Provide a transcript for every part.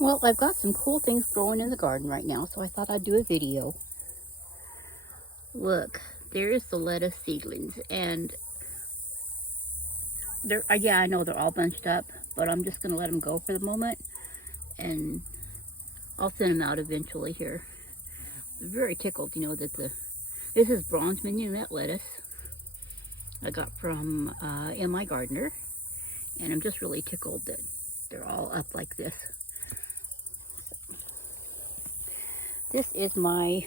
Well, I've got some cool things growing in the garden right now, so I thought I'd do a video. Look, there's the lettuce seedlings, and yeah, I know they're all bunched up, but I'm just going to let them go for the moment, and I'll send them out eventually here. I'm very tickled, that this is bronze mignonette lettuce I got from M.I. Gardener, and I'm just really tickled that they're all up like this. This is my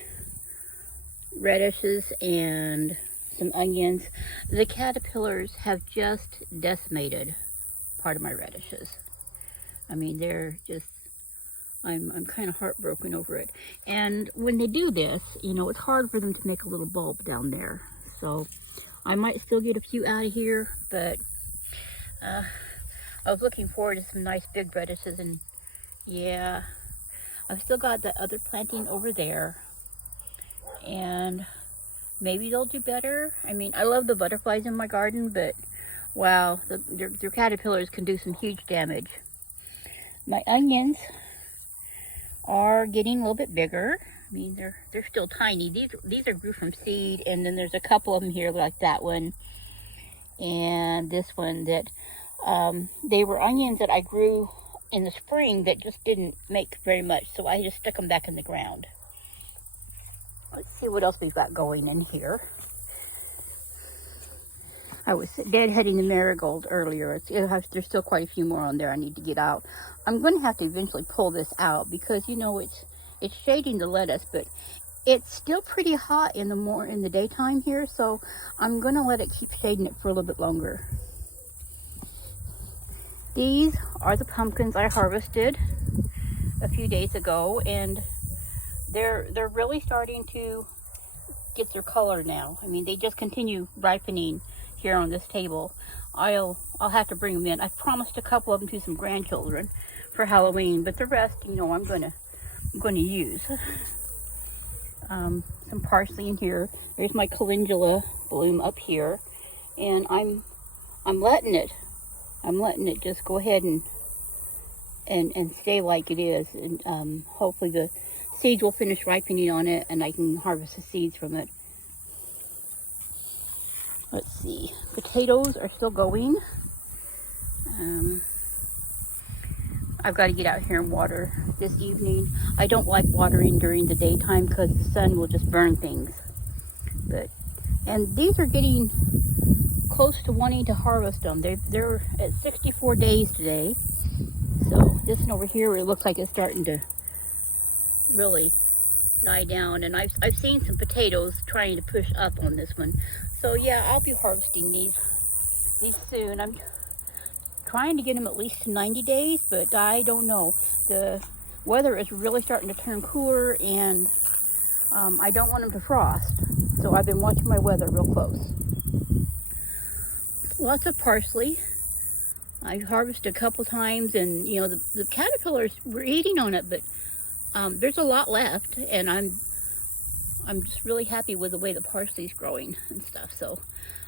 radishes and some onions. The caterpillars have just decimated part of my radishes. I mean, they're just, I'm kind of heartbroken over it. And when they do this, it's hard for them to make a little bulb down there. So I might still get a few out of here, but I was looking forward to some nice big radishes, and yeah, I've still got that other planting over there, and maybe they'll do better. I mean, I love the butterflies in my garden, but wow, their caterpillars can do some huge damage. My onions are getting a little bit bigger. I mean, they're still tiny. These are grew from seed, and then there's a couple of them here like that one and this one that they were onions that I grew in the spring that just didn't make very much, so I just stuck them back in the ground. Let's see what else we've got going in here. I was deadheading the marigold earlier. There's still quite a few more on there I need to get out. I'm going to have to eventually pull this out because it's shading the lettuce, but it's still pretty hot in the daytime here, so I'm going to let it keep shading it for a little bit longer. These are the pumpkins I harvested a few days ago, and they're really starting to get their color now. I mean, they just continue ripening here on this table. I'll have to bring them in. I've promised a couple of them to some grandchildren for Halloween, but the rest, I'm going to use. Some parsley in here. There's my calendula bloom up here, and I'm letting it just go ahead and stay like it is, and hopefully the seeds will finish ripening on it and I can harvest the seeds from it. Let's see, potatoes are still going. I've got to get out here and water this evening. I don't like watering during the daytime because the sun will just burn things. And these are getting close to wanting to harvest them. They're at 64 days today. So this one over here, it looks like it's starting to really die down. And I've seen some potatoes trying to push up on this one. So yeah, I'll be harvesting these soon. I'm trying to get them at least to 90 days, but I don't know. The weather is really starting to turn cooler, and I don't want them to frost. So I've been watching my weather real close. Lots of parsley. I've harvested a couple times, and the caterpillars were eating on it, but there's a lot left, and I'm just really happy with the way the parsley's growing and stuff. So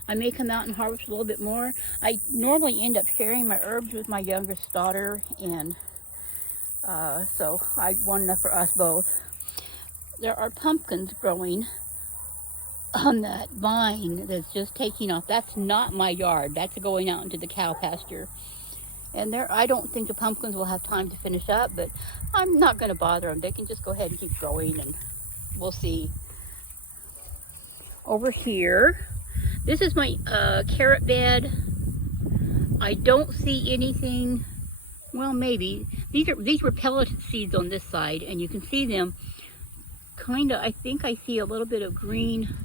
I may come out and harvest a little bit more. I normally end up sharing my herbs with my youngest daughter, and so I want enough for us both. There are pumpkins growing on that vine that's just taking off. That's not my yard. That's going out into the cow pasture. And I don't think the pumpkins will have time to finish up, but I'm not going to bother them. They can just go ahead and keep growing, and we'll see. Over here, this is my carrot bed. I don't see anything. Well, maybe. These were pelleted seeds on this side, and you can see them kind of, I think I see a little bit of green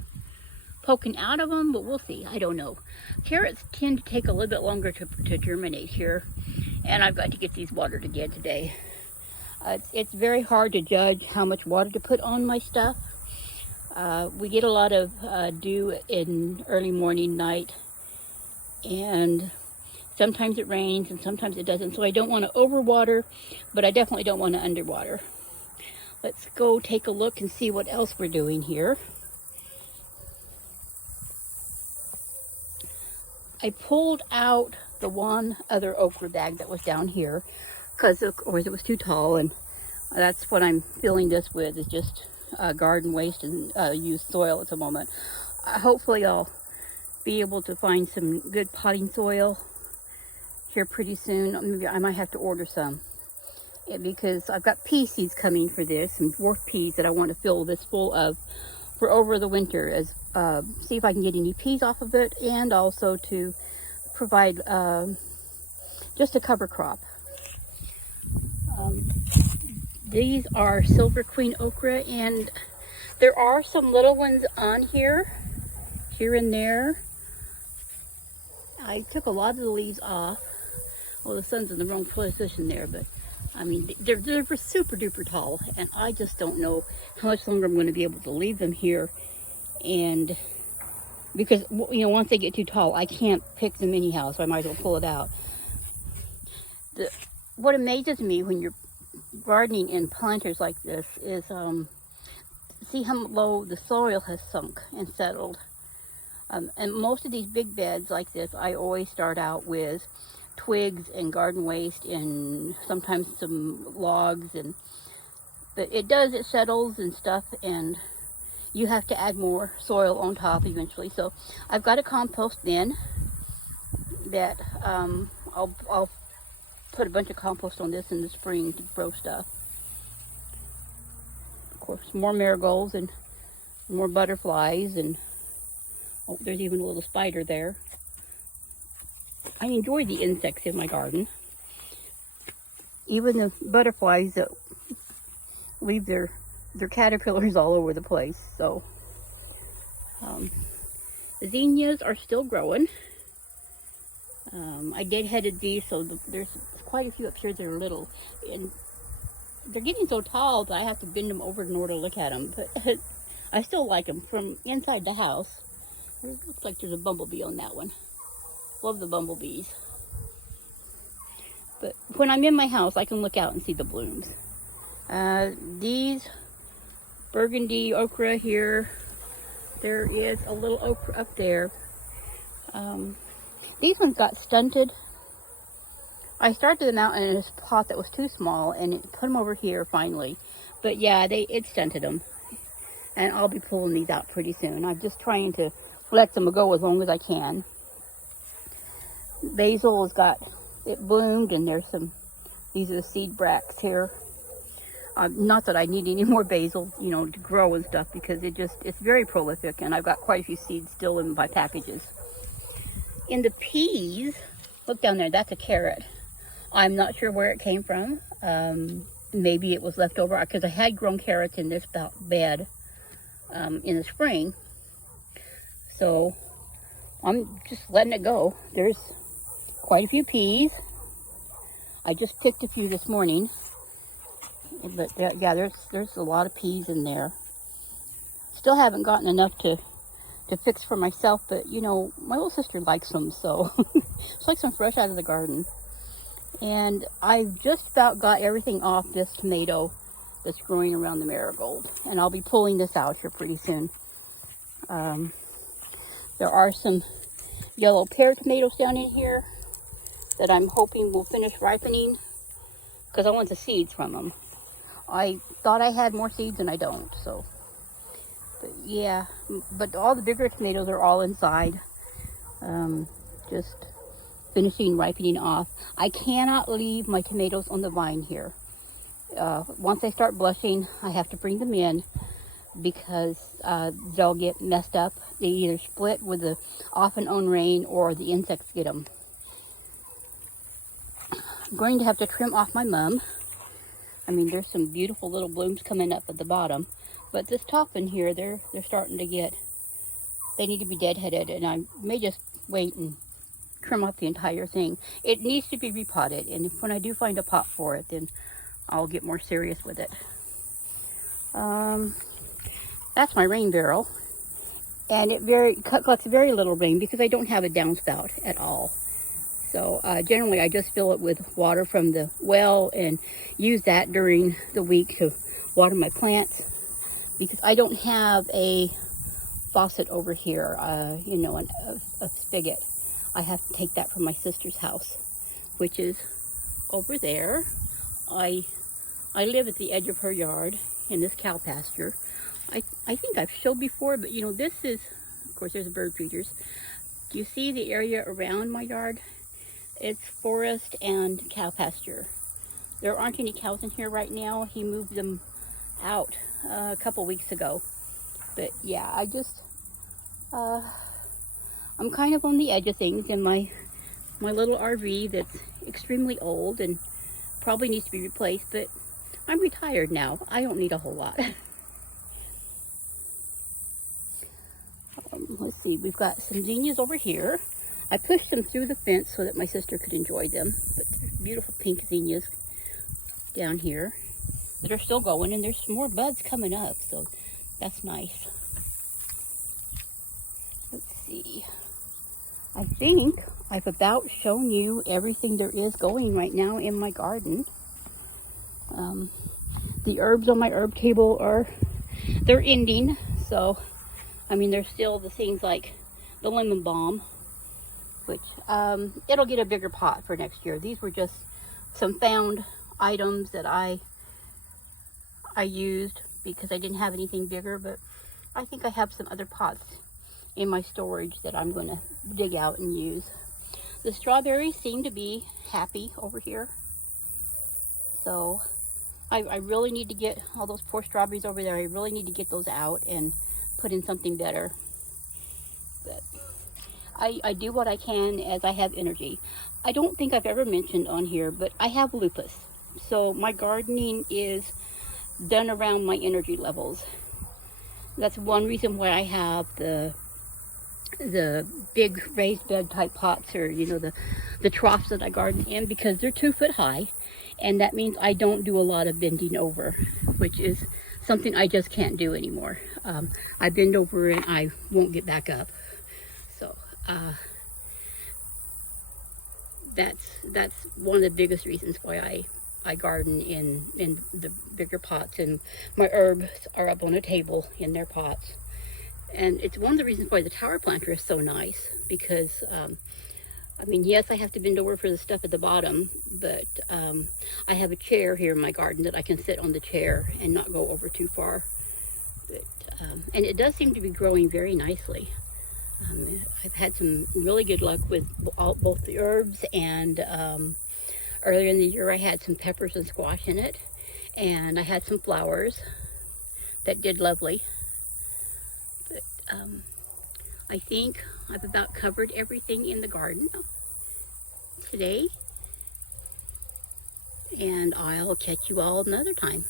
poking out of them, but we'll see. I don't know. Carrots tend to take a little bit longer to germinate here, and I've got to get these watered again today. It's very hard to judge how much water to put on my stuff. We get a lot of dew in early morning, night, and sometimes it rains and sometimes it doesn't. So I don't want to overwater, but I definitely don't want to underwater. Let's go take a look and see what else we're doing here. I pulled out the one other okra bag that was down here because of course it was too tall, and that's what I'm filling this with, is just garden waste and used soil at the moment. Hopefully I'll be able to find some good potting soil here pretty soon. Maybe I might have to order some, because I've got pea seeds coming for this, some dwarf peas that I want to fill this full of for over the winter, as see if I can get any peas off of it, and also to provide just a cover crop. These are silver queen okra, and there are some little ones on here and there. I took a lot of the leaves off. Well, the sun's in the wrong position there, but I mean, they're super duper tall, and I just don't know how much longer I'm going to be able to leave them here. And because, you know, once they get too tall, I can't pick them anyhow, so I might as well pull it out. What amazes me when you're gardening in planters like this is see how low the soil has sunk and settled. And most of these big beds like this, I always start out with twigs and garden waste and sometimes some logs, but it settles and stuff, and you have to add more soil on top eventually. So I've got a compost bin that I'll put a bunch of compost on this in the spring to grow stuff. Of course, more marigolds and more butterflies, and oh, there's even a little spider there. I enjoy the insects in my garden. Even the butterflies that leave their caterpillars all over the place. So the zinnias are still growing. I deadheaded these, so there's quite a few up here that are little, and they're getting so tall that I have to bend them over in order to look at them, but I still like them. From inside the house, it looks like there's a bumblebee on that one. Love the bumblebees. But when I'm in my house, I can look out and see the blooms. These burgundy okra here, there is a little okra up there. These ones got stunted. I started them out in a pot that was too small, and it put them over here finally. But yeah, it stunted them. And I'll be pulling these out pretty soon. I'm just trying to let them go as long as I can. Basil it bloomed, and there's these are the seed bracts here. Not that I need any more basil, you know, to grow and stuff, because it's very prolific, and I've got quite a few seeds still in my packages. In the peas, look down there, that's a carrot. I'm not sure where it came from. Maybe it was left over, because I had grown carrots in this bed in the spring. So I'm just letting it go. There's quite a few peas. I just picked a few this morning. But yeah, there's a lot of peas in there. Still haven't gotten enough to fix for myself, but you know, my little sister likes them, so it's like some fresh out of the garden. And I've just about got everything off this tomato that's growing around the marigold, and I'll be pulling this out here pretty soon. There are some yellow pear tomatoes down in here that I'm hoping will finish ripening, because I want the seeds from them. I thought I had more seeds, and I don't, so. But yeah, but all the bigger tomatoes are all inside. Just finishing ripening off. I cannot leave my tomatoes on the vine here. Once they start blushing, I have to bring them in, because they'll get messed up. They either split with the off and on rain, or the insects get them. I'm going to have to trim off my mum. I mean, there's some beautiful little blooms coming up at the bottom, but this top in here, they're starting to they need to be deadheaded, and I may just wait and trim off the entire thing. It needs to be repotted, and when I do find a pot for it, then I'll get more serious with it. That's my rain barrel, and it collects very little rain because I don't have a downspout at all. So generally I just fill it with water from the well and use that during the week to water my plants, because I don't have a faucet over here, you know, a spigot. I have to take that from my sister's house, which is over there. I live at the edge of her yard in this cow pasture. I think I've showed before, but you know, this is, of course, there's bird feeders. Do you see the area around my yard? It's forest and cow pasture. There aren't any cows in here right now. He moved them out a couple weeks ago. But yeah, I'm kind of on the edge of things in my little RV that's extremely old and probably needs to be replaced, but I'm retired now. I don't need a whole lot. Let's see, we've got some zinnias over here. I pushed them through the fence so that my sister could enjoy them, but there's beautiful pink zinnias down here that are still going, and there's some more buds coming up, so that's nice. Let's see. I think I've about shown you everything there is going right now in my garden. The herbs on my herb table they're ending, so I mean, there's still the things like the lemon balm, which it'll get a bigger pot for next year. These were just some found items that I used because I didn't have anything bigger, but I think I have some other pots in my storage that I'm going to dig out and use. The strawberries seem to be happy over here, so I really need to get all those poor strawberries over there. I really need to get those out and put in something better. But I do what I can as I have energy. I don't think I've ever mentioned on here, but I have lupus. So my gardening is done around my energy levels. That's one reason why I have the big raised bed type pots, or you know, the troughs that I garden in, because they're 2 foot high, and that means I don't do a lot of bending over, which is something I just can't do anymore. I bend over and I won't get back up. So that's one of the biggest reasons why I garden in the bigger pots, and my herbs are up on a table in their pots. And it's one of the reasons why the tower planter is so nice, because I mean, yes, I have to bend over for the stuff at the bottom, but I have a chair here in my garden that I can sit on the chair and not go over too far. But, and it does seem to be growing very nicely. I've had some really good luck with both the herbs, and earlier in the year I had some peppers and squash in it, and I had some flowers that did lovely. But I think I've about covered everything in the garden today, and I'll catch you all another time.